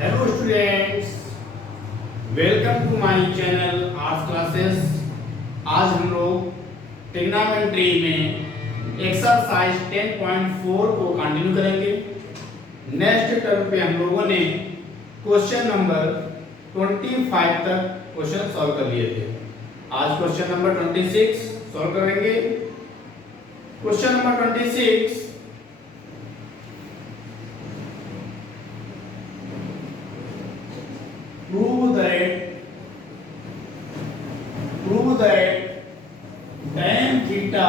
Hello students, welcome to my channel arts classes. आज हम लोग ट्रिग्नोमेट्री में एक्सरसाइज 10.4 को कंटिन्यू करेंगे। नेक्स्ट टर्म पे हम लोगों ने क्वेश्चन नंबर 25 तक क्वेश्चन सॉल्व कर लिए थे। आज क्वेश्चन नंबर 26 सॉल्व करेंगे। Question number 26, prove that tan theta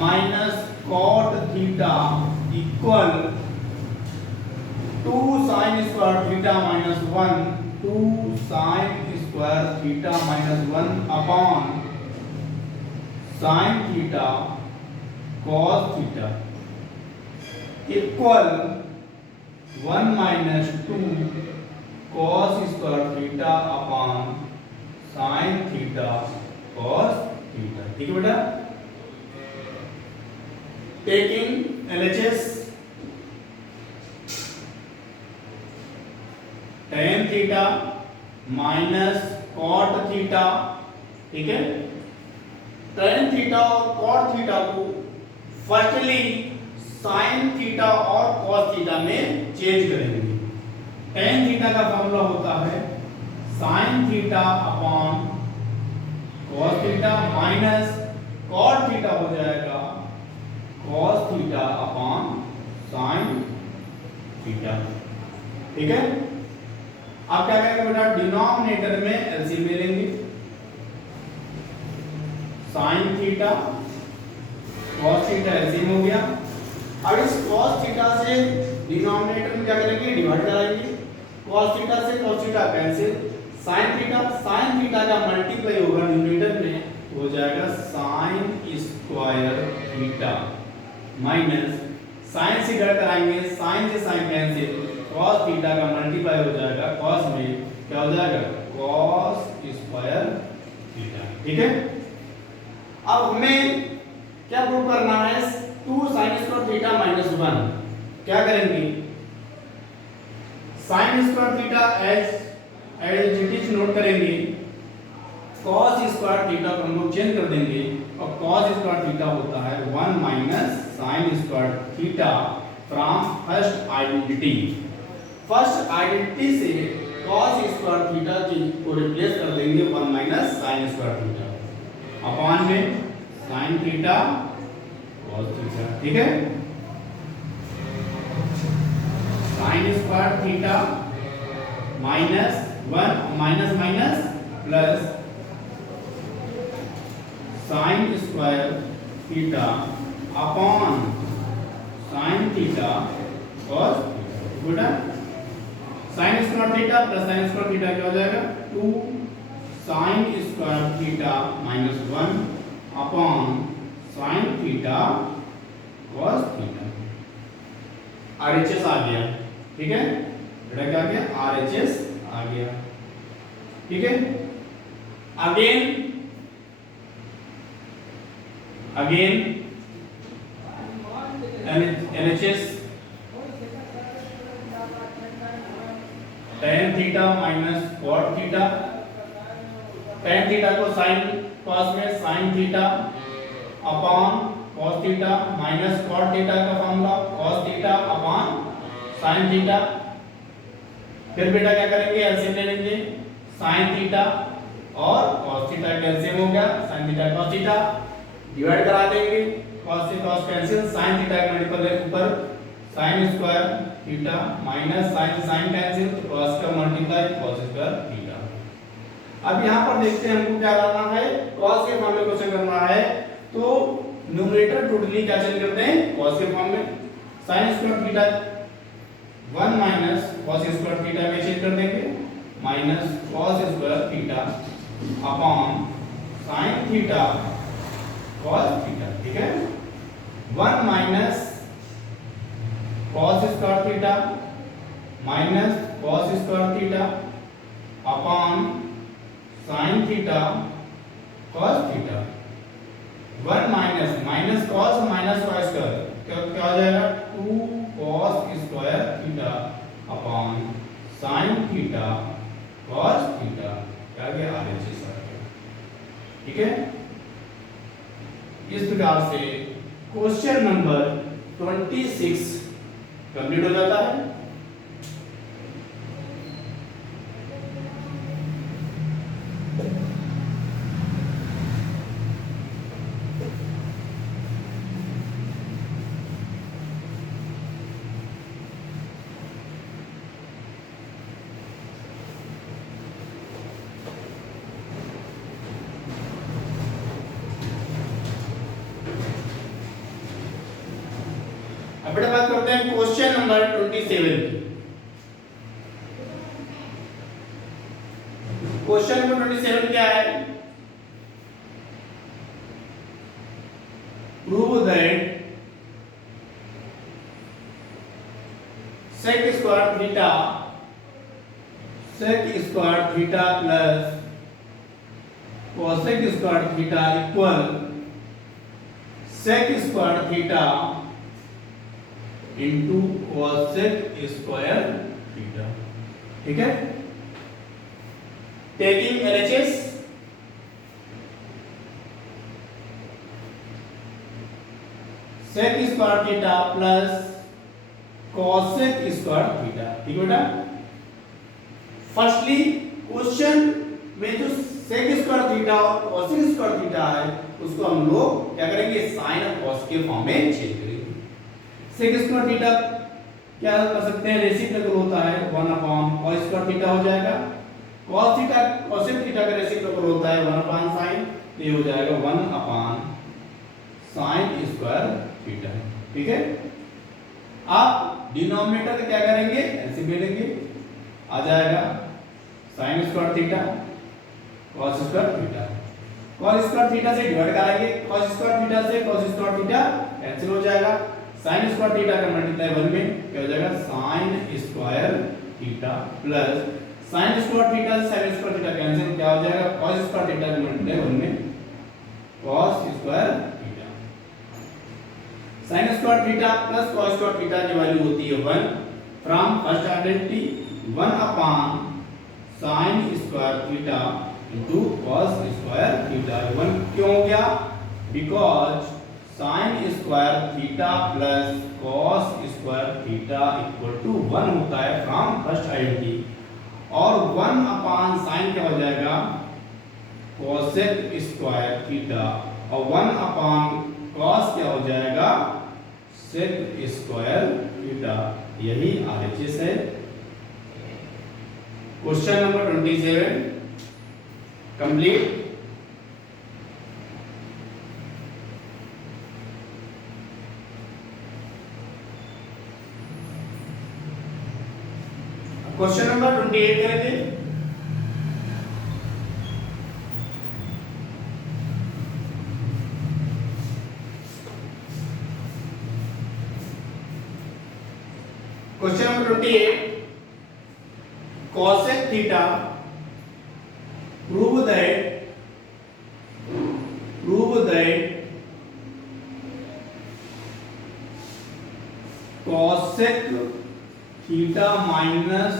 minus cot theta equal 2 sin square theta minus 1 2 sin square theta minus 1 upon sin theta cos theta equal 1 minus 2 cos square theta upon sin theta cos theta। ठीक है बेटा, taking LHS tan theta minus cot theta। ठीक है, tan theta और cot theta को firstly sin theta और cos theta में change करेंगे। tan थीटा का फॉर्मूला होता है sin theta upon cos theta minus cot theta हो जाएगा cos theta upon sin theta. ठीक है, अब क्या करेंगे बेटा, डिनोमिनेटर में एलसीएम ले लेंगे। sin theta cos theta LCM हो गया। अब इस cos थीटा से डिनोमिनेटर में क्या करेंगे, डिवाइड कराएंगे। cos थीटा से cos theta cancel, sin theta का मल्टीप्लाई होगा न्यूमरेटर में, हो जाएगा sin square theta minus sin से घटा कराएंगे, sin से sin कैंसिल, cos थीटा का मल्टीप्लाई हो जाएगा cos में, क्या हो जाएगा cos स्क्वायर थीटा। ठीक है, अब हमें क्या प्रूव करना है, 2 sin स्क्वायर थीटा माइनस 1 क्या करेंगे, sin square theta as it is note करेंगे, cos स्क्वायर थीटा को हम लोग चेंज कर देंगे और cos स्क्वायर थीटा होता है 1 minus sin square theta from first identity. First identity से cos स्क्वायर थीटा को रिप्लेस कर देंगे 1 minus sin square theta upon में sin थीटा cos थीटा। ठीक है, sin square theta minus 1 minus minus plus sin square theta upon sin theta cos theta. sin square theta plus sin square theta क्या हो जाएगा, 2 sin square theta minus 1 upon sin theta cos theta. RHS आ गया। ठीक है बेटा, क्या आ गया, RHS आ गया। ठीक है, again LHS tan theta minus cot theta, tan theta को sin cos में sin theta upon cos theta minus cot theta का formula cos theta upon sin theta. फिर बेटा क्या करेंगे, एलसीएम ले लेंगे, sin थीटा और cos थीटा का एलसीएम हो गया, sin theta cos theta divide करा देंगे, cos से cos कैंसिल, sin थीटा का मल्टीपल ऊपर sin square theta minus sin से sin कैंसिल, तो cos का मल्टीप्लाई cos स्क्वायर थीटा। अब यहां पर देखते हैं हमको क्या करना है, cos के फॉर्म में क्वेश्चन करना है, तो न्यूमरेटर टोटली क्या चेंज करते हैं, cos के फॉर्म में sin square theta 1 minus cos square theta में चेंज कर देंगे, minus cos square theta upon sin theta cos theta. ठीक है, 1 minus cos square theta minus cos square theta upon sin theta cos theta. 1 minus minus cos minus cos square क्या हो जाएगा, 2 cos square theta theta cos theta क्या गया RHS आ गया। ठीक है, इस प्रकार से क्वेश्चन नंबर 26 कंप्लीट हो जाता है। अब बेटा बात करते हैं क्वेश्चन नंबर 27 की। क्वेश्चन नंबर 27 क्या है? Prove that sec square theta plus cosec square theta equal sec square theta into cosec square theta. ठीक है, taking LHS sec square theta plus cosec square theta. ठीक है बेटा, फर्स्टली क्वेश्चन में जो sec स्क्वायर थीटा और cosec square theta है उसको हम लोग क्या करेंगे, साइन और cos के फॉर्म में चेंज करेंगे। sec स्क्वायर थीटा क्या कर सकते हैं, रेसिप्रोकल होता है 1 अपॉन cos स्क्वायर थीटा हो जाएगा। cos थीटा cosec थीटा का रेसिप्रोकल होता है 1 अपॉन sin, तो ये हो जाएगा 1 अपॉन sin स्क्वायर थीटा। ठीक है, आप डिनोमिनेटर क्या करेंगे, एलसीएम ले लेंगे, आ जाएगा sin square theta cos square theta. cos square theta से डिवाइड करेंगे, cos स्क्वायर थीटा से cos स्क्वायर थीटा कैंसिल हो जाएगा। sin स्क्वायर थीटा का मल्टीप्लाई 1 में क्या हो जाएगा, sin square theta plus sin square theta से sin स्क्वायर थीटा कैंसिल, क्या हो जाएगा, cos स्क्वायर थीटा का मल्टीप्लाई 1 में cos square theta. sin square theta plus cos square theta की वैल्यू होती है 1 from first identity 1 upon sin square theta into cos square theta. 1 क्यों हो गया, because sin square theta plus cos square theta equal to 1 होता है from first identity, और 1 upon sin क्या हो जाएगा, cosec स्क्वायर थीटा, और 1 अपॉन cos क्या हो जाएगा, sec स्क्वायर थीटा। यही RHS है। Question number 27 complete. Question number 28 करेंगे। Question number 28, cosec theta prove that cosec theta minus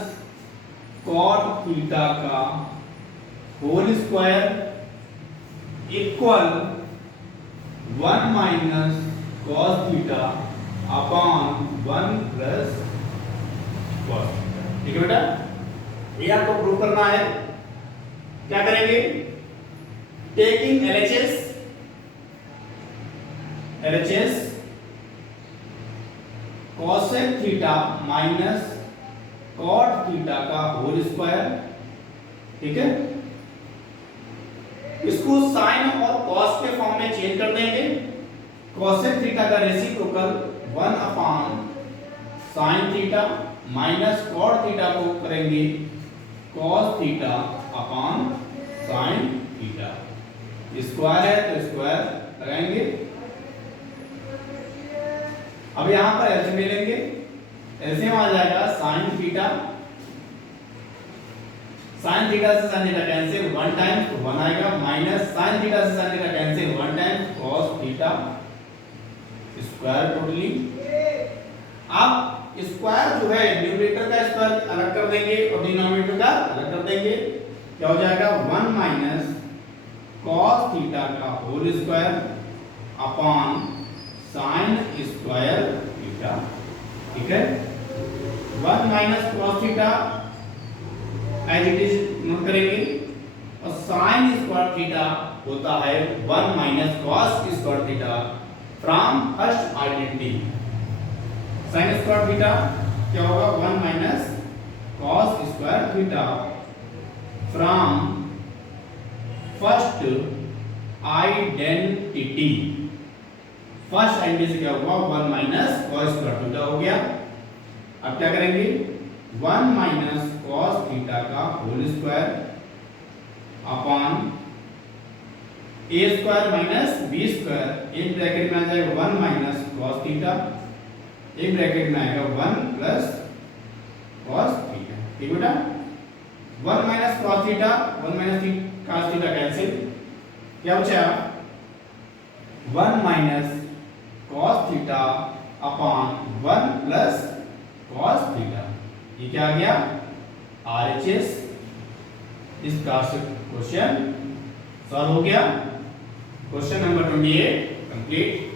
cot theta का whole square equal 1 minus cos theta upon 1 plus cos theta. ठीक है बेटा, ये आपको प्रूव करना है। क्या करेंगे, taking LHS cosec theta minus cot theta का होल स्क्वायर। ठीक है, इसको साइन और cos के फॉर्म में चेंज कर देंगे। cosec थीटा का reciprocal 1 upon sin theta minus cot theta को करेंगे cos theta upon sin theta. Square है तो स्क्वायर लगाएंगे। अब यहां पर एलसीएम ले लेंगे, एलसीएम आ जाएगा sin थीटा, sin थीटा से sin थीटा कैंसिल 1 टाइम तो 1 आएगा, माइनस sin थीटा से sin theta cancel 1 time cos theta square totally. अब स्क्वायर जो है न्यूमरेटर का स्क्वायर अलग कर देंगे और डिनोमिनेटर का अलग कर देंगे, क्या हो जाएगा 1 माइनस कॉस थीटा का whole square upon sine square theta. ठीक है, 1 minus cos theta as it is note करेंगे और साइन स्क्वायर थीटा होता है 1 minus cos square theta from first identity. Sine square theta क्या होगा 1 minus cos square theta from first identity. First identity से क्या हुआ 1 माइनस कॉस स्क्वायर थीटा हो गया। अब क्या करेंगे 1 माइनस कॉस थीटा का होल स्क्वायर अपॉन ए स्क्वायर माइनस बी स्क्वायर, एक ब्रैकेट में आ जाएगा 1 माइनस कॉस थीटा, एक ब्रैकेट में आएगा 1 प्लस कॉस थीटा। ठीक बेटा, 1 minus cos theta 1 minus cos theta cancel, क्या बचा 1 minus cos theta upon 1 plus cos theta. ये क्या आ गया RHS। इस क्वेश्चन सॉल्व हो गया। Question number 28 complete.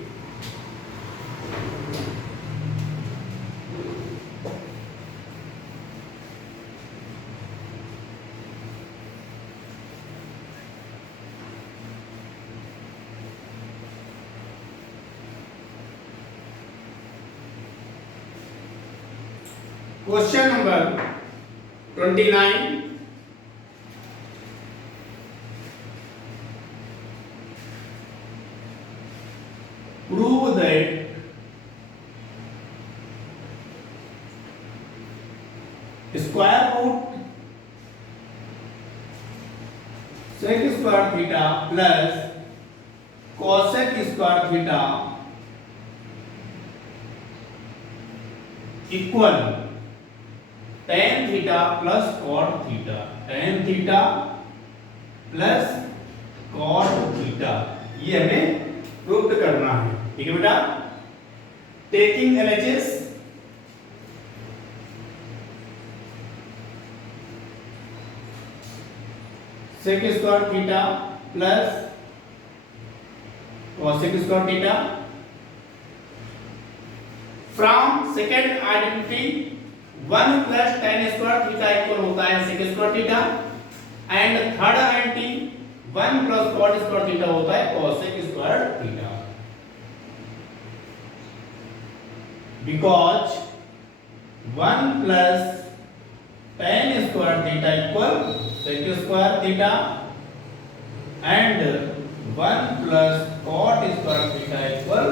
Question number 29. Prove that square root sec square theta plus cosec square theta equal tan theta plus cot theta। tan theta plus cot theta ये हमें prove करना है। ठीक है बेटा, taking LHS sec square theta plus cosec square theta from second identity 1 plus tan square theta equal होता है sec square theta and third identity 1 plus cot square theta होता है cosec square theta। Because 1 plus tan square theta equal sec square theta and 1 plus cot square theta equal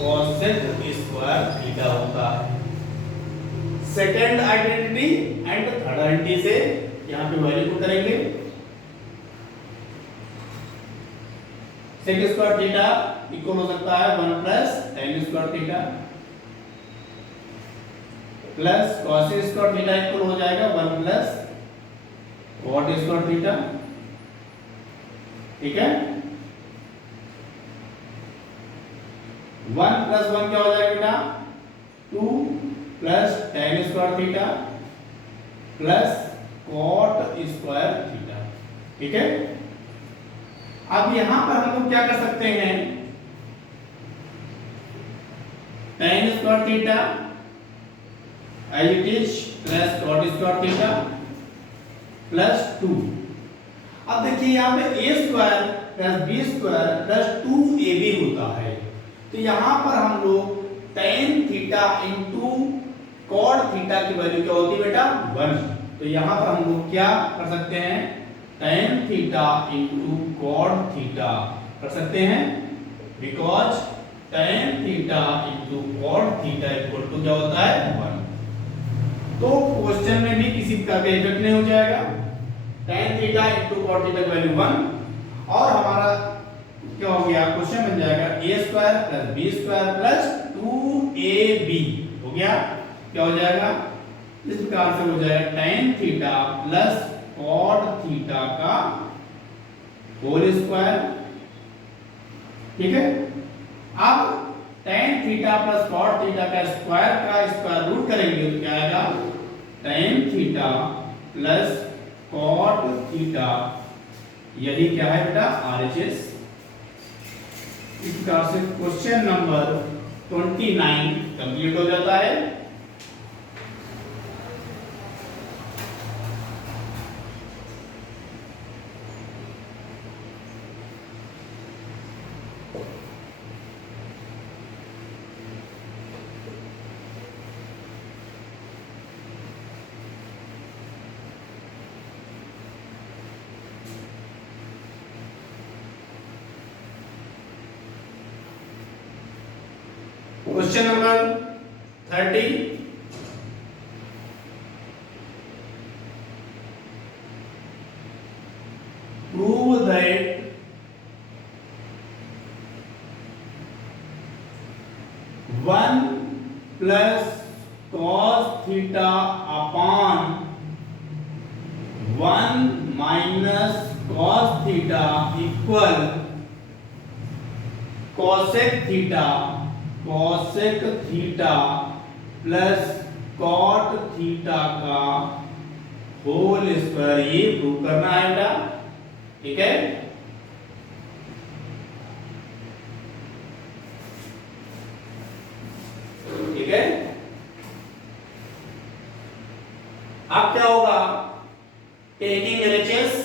cosec square theta होता है। Second identity and third identity से यहां पे value put करेंगे। Sec square theta equal हो सकता है 1 plus tan square theta plus cos square theta equal हो जाएगा 1 प्लस cot स्क्वायर थीटा। ठीक है, 1 प्लस 1 क्या हो जाएगा बेटा 2 plus tan square theta plus cot square theta. ठीक है, अब यहां पर हम लोग क्या कर सकते हैं tan square theta as it is plus cot square theta plus 2। अब देखिए यहां पे a square plus b square plus 2ab होता है, तो यहां पर हम लोग tan theta into cot theta की वैल्यू क्या होती है बेटा 1। तो यहां पर हम लोग क्या कर सकते हैं tan theta into cot theta कर सकते हैं, because tan theta into cot theta equal to क्या होता है 1। तो क्वेश्चन में भी किसी का भी इफेक्ट नहीं हो जाएगा। tan theta into cot theta की वैल्यू 1 और हमारा क्या हो गया क्वेश्चन बन जाएगा a square plus b square plus 2ab हो गया। क्या हो जाएगा इस प्रकार से हो जाएगा tan theta plus cot theta का होल स्क्वायर। ठीक है, अब tan theta plus cot theta का स्क्वायर रूट करेंगे तो क्या आएगा, tan theta plus cot theta, यही क्या है बेटा, RHS। इस प्रकार से क्वेश्चन नंबर 29 कंप्लीट हो जाता है। Question number 30, prove that one plus cos theta upon one minus cos theta equal cosec theta plus cot theta का होल स्क्वायर, ये प्रूव करना है बेटा, ठीक है। ठीक है, अब क्या होगा, taking LHS,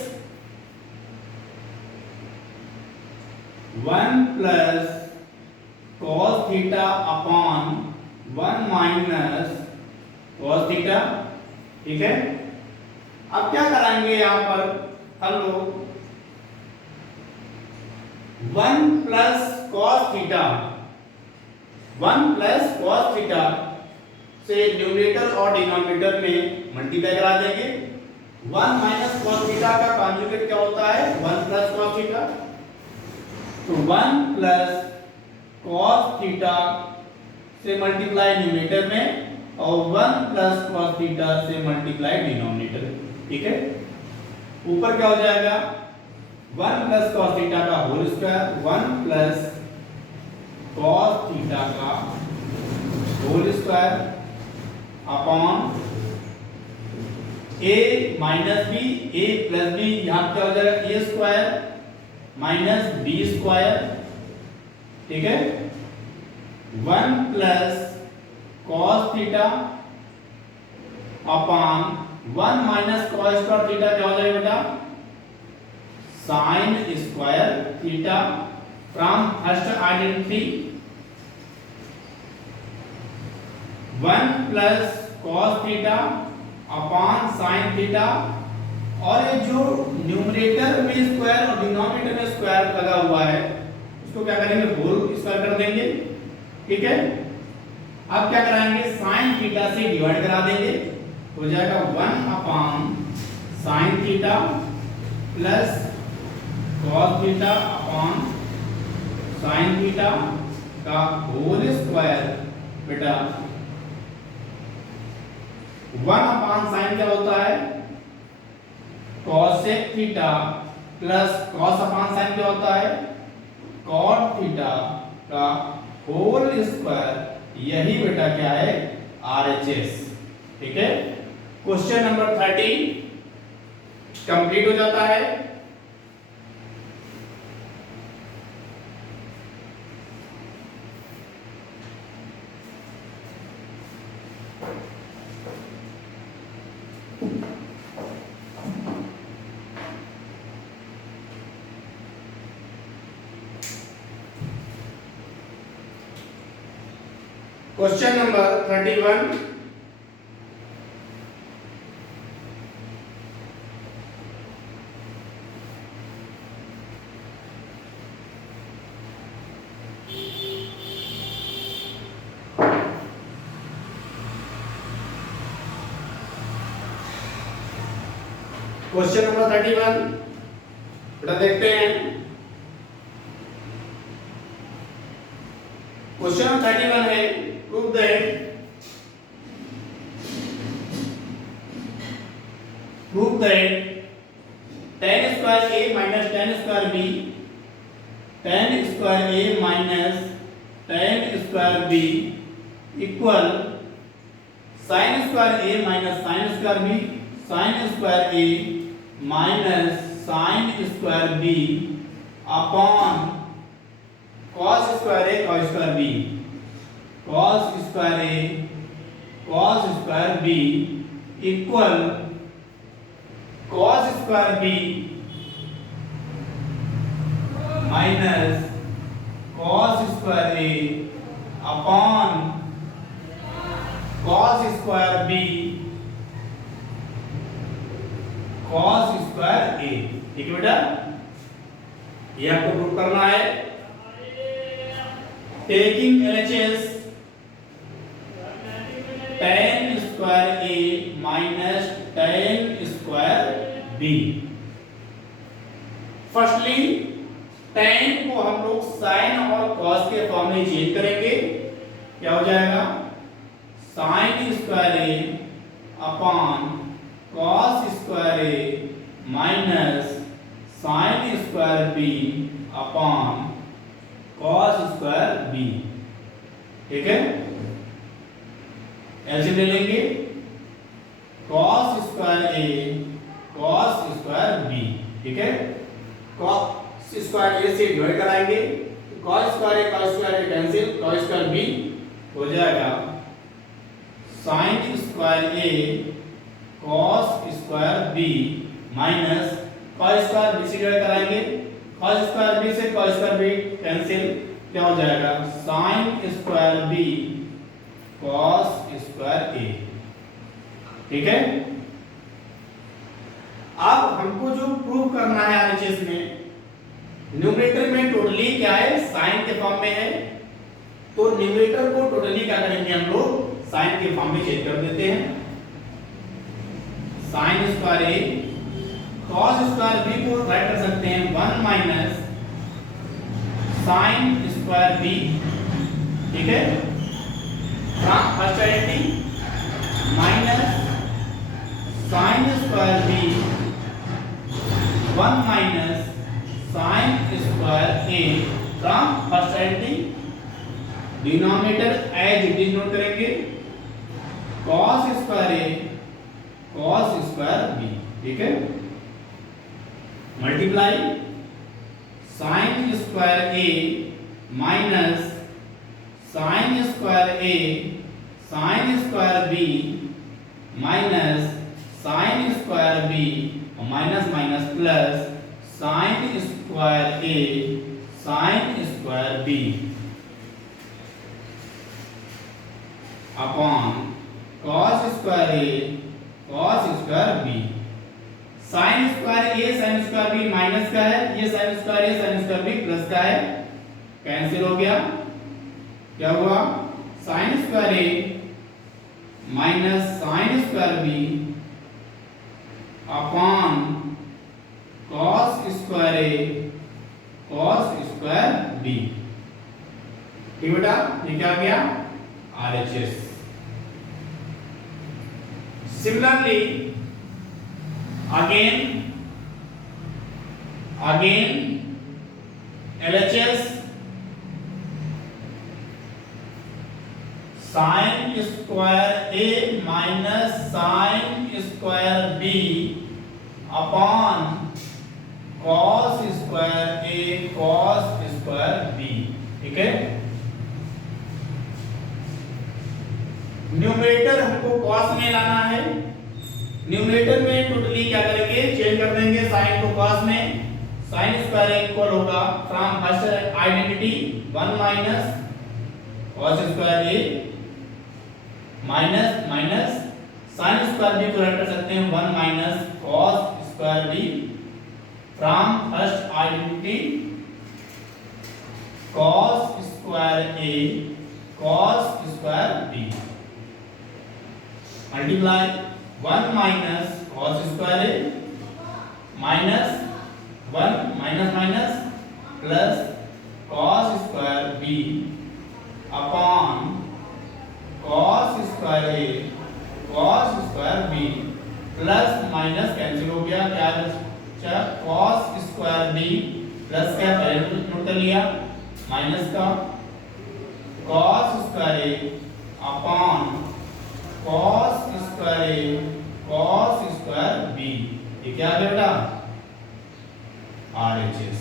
one plus cos theta upon one minus cos theta, ठीक है। अब क्या कराएंगे यहां पर हम लोग, one plus cos theta, one plus cos theta से न्यूमरेटर और डिनोमिनेटर में मल्टीप्लाई करा देंगे। वन माइनस cos थीटा का कॉन्जुगेट क्या होता है, वन प्लस cos थीटा, तो वन प्लस cos थीटा से मल्टीप्लाई न्यूमरेटर में और वन प्लस cos थीटा से मल्टीप्लाई डिनोमिनेटर, ठीक है। ऊपर क्या हो जाएगा, वन प्लस cos थीटा का whole square, one plus cos theta का whole square upon a minus B, a plus B, यहां क्या हो जाएगा, a square minus B square, ठीक है। One plus cos theta upon one minus cos square theta क्या हो जाएगा बेटा, sine square theta, from first identity, one plus cos theta upon sine theta, और ये जो न्यूमरेटर में स्क्वायर और डिनोमिनेटर में स्क्वायर लगा हुआ है उसको क्या करेंगे, होल स्क्वायर कर देंगे, ठीक है। अब क्या कराएंगे, साइन थीटा से डिवाइड करा देंगे, हो जाएगा one upon sine theta plus cos theta upon sine theta का होल स्क्वायर, बेटा वन अपॉन साइन क्या होता है, cosec theta plus cos upon sine क्या होता है, cot थीटा का होल स्क्वायर, यही बेटा क्या है, RHS, ठीक है। क्वेश्चन नंबर 30 कंप्लीट हो जाता है। क्वेश्चन नंबर 31, क्वेश्चन नंबर 31 बेटा देखते हैं। क्वेश्चन नंबर 31 है, prove that tan square a minus tan square b, tan square a minus tan square B equal sine square A minus sine square B, sine square A minus sine square B upon cos square A cos square B, cos square A cos square B equal cos square B minus cos square A upon cos square B cos square A. ठीक है बेटा, ये आपको prove करना है। Taking LHS tan square A minus tan square B. Firstly tan को हम लोग sin और cos के फॉर्म में चेंज करेंगे। क्या हो जाएगा? sin square A upon cos square A minus sin square B upon cos square B. ठीक है, एलसीएम ले लेंगे। cos square A cos square B. ठीक है, cos स्क्वायर ए से डिवाइड कराएंगे, cos square A cos square A cancel, cos square B हो जाएगा sin square A cos square B minus cos square B से divide कराएंगे, cos square B से cos square B cancel, क्या हो जाएगा sin square B cos square A. ठीक है, अब हमको जो प्रूव करना है आरएचएस में, न्यूमरेटर में टोटली क्या है, साइन के फॉर्म में है, तो न्यूमरेटर को टोटली क्या करेंगे हम लोग, साइन के फॉर्म में चेंज कर देते हैं। Sign square A cos square B को राइट कर सकते हैं 1 माइनस साइन स्क्वायर बी। ठीक है, from first identity minus sine square B 1 minus sine square A from first identity. Denominator as it is note करेंगे, cos square A cos square B. ठीक है, multiply sine square A minus sine square A sine square B minus sine square B minus minus plus sine square A sine square B upon cos square A cos square B. Sine square A sine square B minus का है, ये sine square A sine square B plus का है, cancel हो गया। क्या हुआ, sine square A minus sine square B upon cos square A cos square B. ठीक बेटा, ये क्या आ गया, RHS. Similarly again LHS sin square A minus sin square B upon cos square A cos square B. ठीक है, numerator हमको cos में लाना है, न्यूमरेटर में टोटली क्या करेंगे, चेंज कर देंगे साइन को cos में। साइन स्क्वायर इक्वल होगा from first identity 1 minus cos square A minus minus sine square B को राइट कर सकते हैं 1 minus cos square B from first identity cos square A cos square B multiply 1 minus cos square A minus 1 minus minus plus cos square B upon cos square A cos square B plus minus cancel हो गया, क्या बचा cos square B plus क्या पहले note कर लिया minus का cos square A upon cos square A cos square B. ये क्या है बेटा? RHS।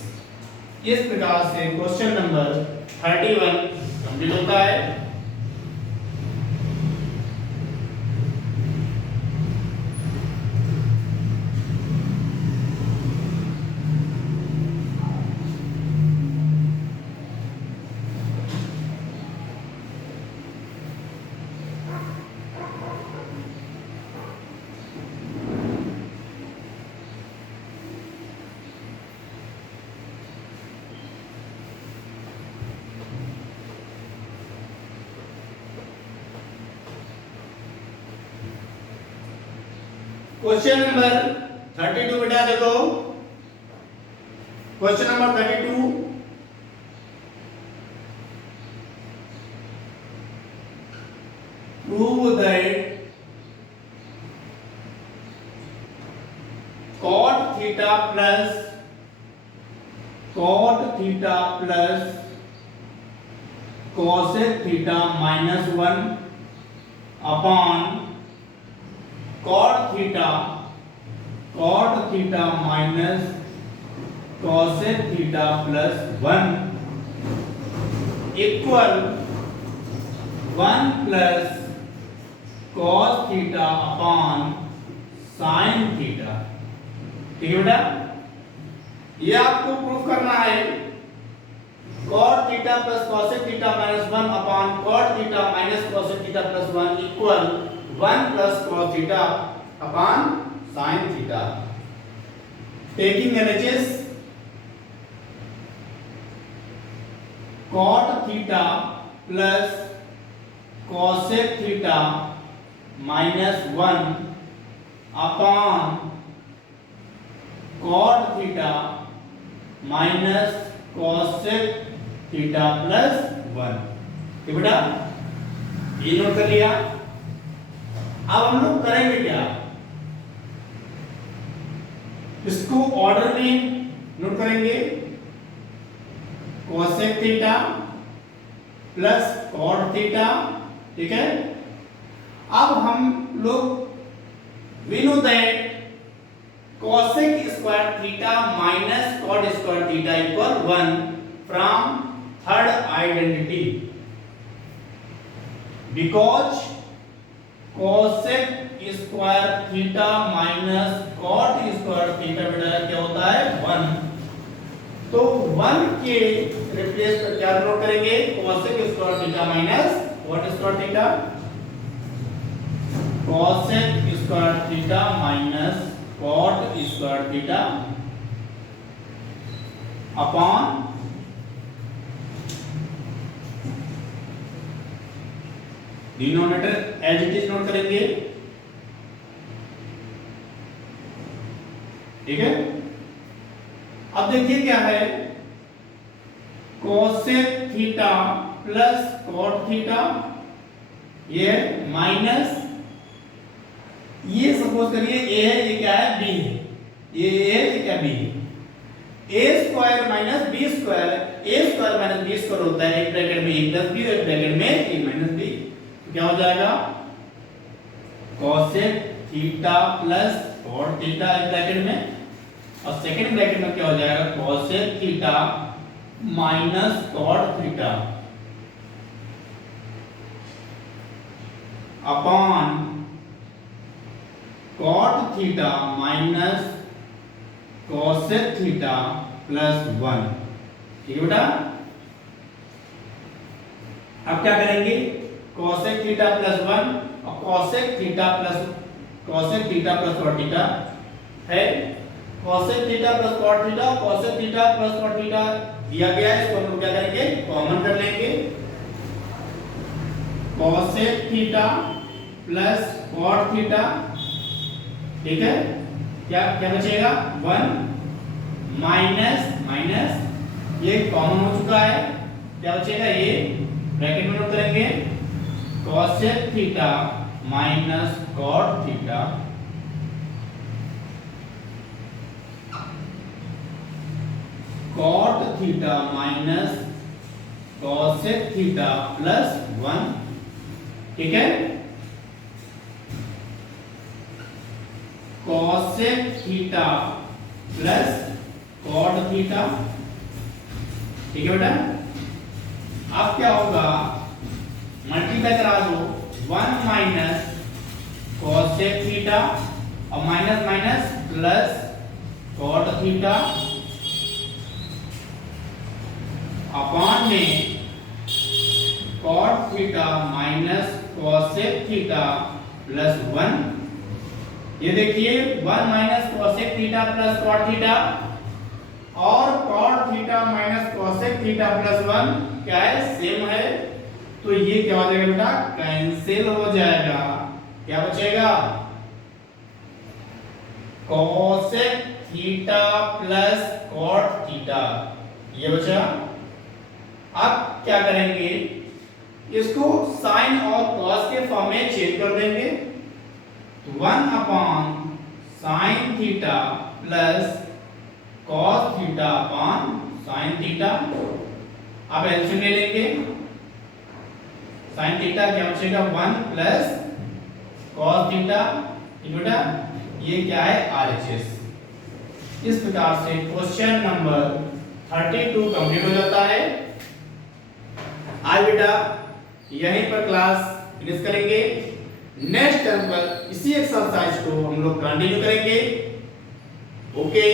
इस प्रकार से क्वेश्चन नंबर 31 कंप्लीट होता है। क्वेश्चन नंबर 32 बेटा देखो, question number 32, prove that cot theta plus cosec theta minus 1 upon cot theta minus cosec theta plus 1 equal 1 plus cos theta upon sin theta। ठीक है बेटा, ये आपको प्रूफ करना है cot theta plus cosec theta minus 1 upon cot theta minus cosec theta plus 1 equal 1 plus cos theta upon sin theta। Taking LHS, cot theta plus cosec theta minus 1 upon cot theta minus cosec theta plus 1। ठीक बेटा, ये note कर लिया। अब हम लोग करेंगे क्या, इसको ऑर्डर में नोट करेंगे। cosec theta plus cot theta, ठीक है। अब हम लोग we know that cosec square theta minus cot square theta equal 1 from third identity, because cosec square theta minus cot square theta बेटा क्या होता है 1। तो 1 के रिप्लेस पर क्या नोट करेंगे, cosec square theta minus cot square theta, cosec square theta minus cot square theta upon denominator as it is note करेंगे। ठीक है, अब देखिए क्या है, cosec theta plus cot theta, ये माइनस, ये सपोज करिए a है, ये क्या है b है, ये a है, ये क्या b है। a square minus b square, a square minus b square होता है एक ब्रैकेट में a प्लस b और एक ब्रैकेट में a माइनस b। क्या हो जाएगा, cosec theta plus cot theta एक ब्रैकेट में, और सेकंड ब्रैकेट में क्या हो जाएगा, cosec theta minus cot theta upon cot theta minus cosec theta plus 1। ठीक है बेटा, अब क्या करेंगे, cosec थीटा प्लस 1 और cosec theta plus cot theta है, cosec theta plus cot theta, cosec theta plus cot theta दिया गया है, इसको हम लोग क्या करेंगे, कॉमन कर लेंगे। cosec theta plus cot theta, ठीक है, क्या क्या बचेगा 1 माइनस माइनस, ये कॉमन हो चुका है, क्या बचेगा, ये ब्रैकेट में नोट करेंगे, cosec theta minus cot theta cot theta minus cosec theta plus 1, ठीक है, cosec theta plus cot theta, ठीक है बेटा। अब क्या होगा, मल्टीप्लाई करा दो, 1 माइनस cosec थीटा और minus minus plus cot theta upon में cot theta minus cosec theta plus 1। ये देखिए 1 minus cosec theta plus cot theta और cot theta minus cosec theta plus 1 क्या है, सेम है, तो ये क्या हो जाएगा बेटा, कैंसिल हो जाएगा। क्या बचेगा, cosec theta plus cot theta, ये बचा। अब क्या करेंगे, इसको साइन और कॉस के फॉर्म में चेंज कर देंगे, 1 upon sine theta plus cos theta upon sine theta. अब एलसीएम ले लेंगे, साइन थीटा क्या बचेगा, 1 प्लस कॉस थीटा, बेटा ये क्या है, आरएचएस। इस प्रकार से क्वेश्चन नंबर 32 कंप्लीट हो जाता है। आज बेटा यहीं पर क्लास फिनिश करेंगे, नेक्स्ट टर्म पर इसी एक्सरसाइज को हम लोग कंटिन्यू करेंगे। ओके।